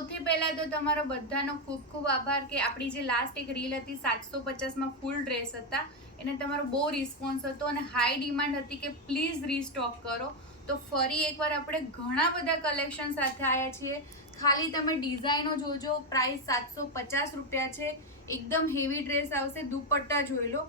સૌથી પહેલાં તો તમારો બધાનો ખૂબ ખૂબ આભાર કે આપણી જે લાસ્ટ એક રીલ હતી 750માં ફૂલ ડ્રેસ હતા એને તમારો બહુ રિસ્પોન્સ હતો અને હાઈ ડિમાન્ડ હતી કે પ્લીઝ રીસ્ટોક કરો. તો ફરી એકવાર આપણે ઘણા બધા કલેક્શન સાથે આવ્યા છીએ. ખાલી તમે ડિઝાઇનો જોજો. પ્રાઇસ 750 રૂપિયા છે. એકદમ હેવી ડ્રેસ આવશે. દુપટ્ટા જોઈ લો,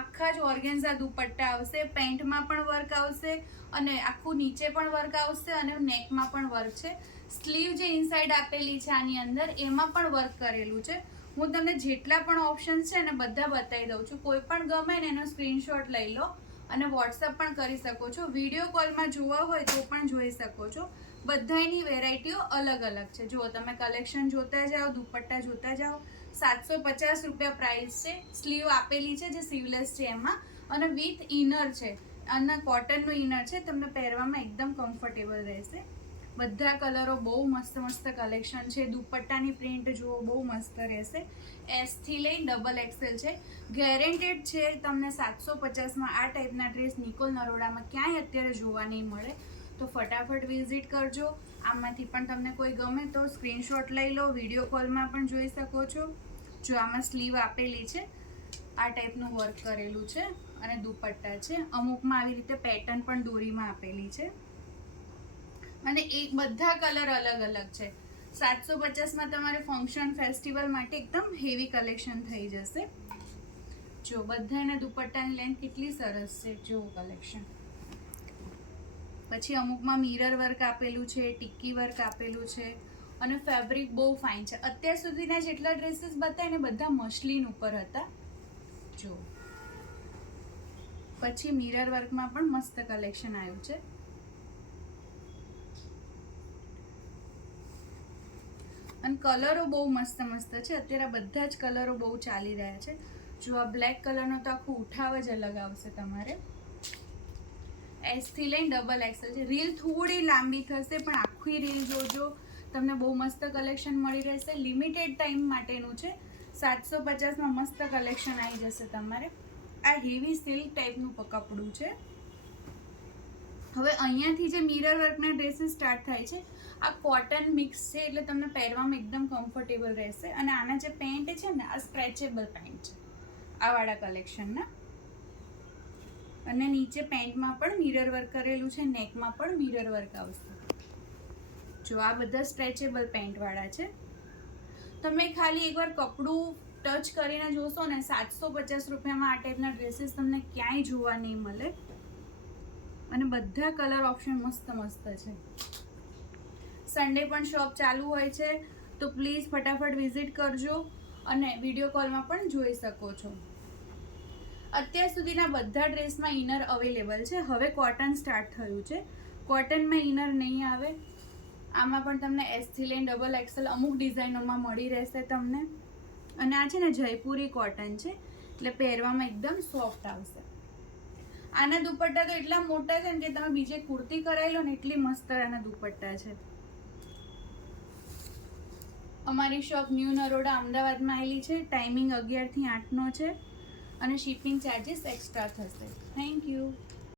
આખા જ ઓર્ગેન્ઝા દુપટ્ટા આવશે. પેન્ટમાં પણ વર્ક આવશે અને આખું નીચે પણ વર્ક આવશે અને નેકમાં પણ વર્ક છે. સ્લીવ જે ઇનસાઇડ આપેલી છે આની અંદર એમાં પણ વર્ક કરેલું છે. હું તમને જેટલા પણ ઓપ્શન છે ને બધા બતાવી દઉં છું. કોઈ પણ ગમે ને એનો સ્ક્રીનશોટ લઈ લો અને વોટ્સઅપ પણ કરી શકો છો. વિડીયો કોલમાં જોવા હોય તો પણ જોઈ શકો છો. બધાની વેરાયટીઓ અલગ અલગ છે. જો તમે કલેક્શન જોતા જાઓ, દુપટ્ટા જોતા જાઓ. 750 રૂપિયા પ્રાઇસ છે. સ્લીવ આપેલી છે જે સીવલેસ છે એમાં અને વિથ ઇનર છે અને કોટનનું ઇનર છે. તમને પહેરવામાં એકદમ કમ્ફર્ટેબલ રહેશે. બધા કલરો બહુ મસ્ત મસ્ત કલેક્શન છે. દુપટ્ટાની પ્રિન્ટ જુઓ, બહુ મસ્ત રહેશે. S થી લઈ ડબલ XL છે. ગેરેન્ટેડ છે. તમને 750માં આ ટાઈપના ડ્રેસ નિકોલ નરોડામાં ક્યાંય અત્યારે જોવા નહીં મળે. તો ફટાફટ વિઝિટ કરજો. આમાંથી પણ તમને કોઈ ગમે તો સ્ક્રીનશોટ લઈ લો. વિડીયો કોલમાં પણ જોઈ શકો છો. જો આમાં સ્લીવ આપેલી છે, આ ટાઈપનું વર્ક કરેલું છે અને દુપટ્ટા છે. અમુકમાં આવી રીતે પેટર્ન પણ દોરીમાં આપેલી છે અને એક બધા કલર અલગ અલગ છે. 750માં તમારે ફંક્શન ફેસ્ટિવલ માટે એકદમ હેવી કલેક્શન થઈ જશે. જો બધાના દુપટ્ટાની લેન્થ કેટલી સરસ છે. જો કલેક્શન પછી અમુકમાં મિરર વર્ક આપેલું છે, ટિક્કી વર્ક આપેલું છે અને ફેબ્રિક બહુ ફાઇન છે. અત્યાર સુધીના જેટલા ડ્રેસીસ બતાવ્યા ને બધા મસલિન ઉપર હતા. જો પછી મિરર વર્કમાં પણ મસ્ત કલેક્શન આવ્યું છે. અને કલરો બહુ મસ્ત મસ્ત છે. અત્યારે બધા જ કલરો બહુ ચાલી રહ્યા છે. જો આ બ્લેક કલરનો તો આખું ઉઠાવ જ અલગ આવશે તમારે. S થી લઈને ડબલ XL છે. રીલ થોડી લાંબી થશે પણ આખી રીલ જોજો, તમને બહુ મસ્ત કલેક્શન મળી રહેશે. લિમિટેડ ટાઈમ માટેનું છે. 750માં મસ્ત કલેક્શન આવી જશે તમારે. આ હેવી સિલ્ક ટાઈપનું કપડું છે. હવે અહીંયાથી જે મિરર વર્કના ડ્રેસીસ સ્ટાર્ટ થાય છે, આ કોટન મિક્સ છે એટલે તમને પહેરવામાં એકદમ કમ્ફર્ટેબલ રહેશે. અને આના જે પેન્ટ છે ને, આ સ્ટ્રેચેબલ પેન્ટ છે આ વાળા કલેક્શનના. અને નીચે પેન્ટમાં પણ મિરર વર્ક કરેલું છે, નેકમાં પણ મિરર વર્ક આવશે. જો આ બધા સ્ટ્રેચેબલ પેન્ટ વાળા છે. તમે ખાલી એકવાર કપડું ટચ કરીને જોશો ને, 750 રૂપિયામાં આ ટાઈપના ડ્રેસીસ તમને ક્યાંય જોવા નહીં મળે. અને બધા કલર ઓપ્શન મસ્ત મસ્ત છે. સન્ડે પણ શોપ ચાલુ હોય છે તો પ્લીઝ ફટાફટ વિઝિટ કરજો અને વિડીયો કોલમાં પણ જોઈ શકો છો. અત્યાર સુધીના બધા ડ્રેસમાં ઇનર અવેલેબલ છે. હવે કોટન સ્ટાર્ટ થયું છે. કોટનમાં ઇનર નહીં આવે. આમાં પણ તમને S થી લઈને ડબલ XL અમુક ડિઝાઇનોમાં મળી રહેશે તમને. અને આ છે ને જયપુરી કોટન છે એટલે પહેરવામાં એકદમ સોફ્ટ આવશે. આના દુપટ્ટા તો એટલા મોટા છે ને કે તમે બીજે કુર્તી કરાવી લો ને એટલી મસ્ત આના દુપટ્ટા છે. અમારી શોપ ન્યૂ નરોડા અમદાવાદમાં આવેલી છે. ટાઈમિંગ 11 થી 8નો છે અને શિપિંગ ચાર્જીસ એક્સ્ટ્રા થશે. Thank you.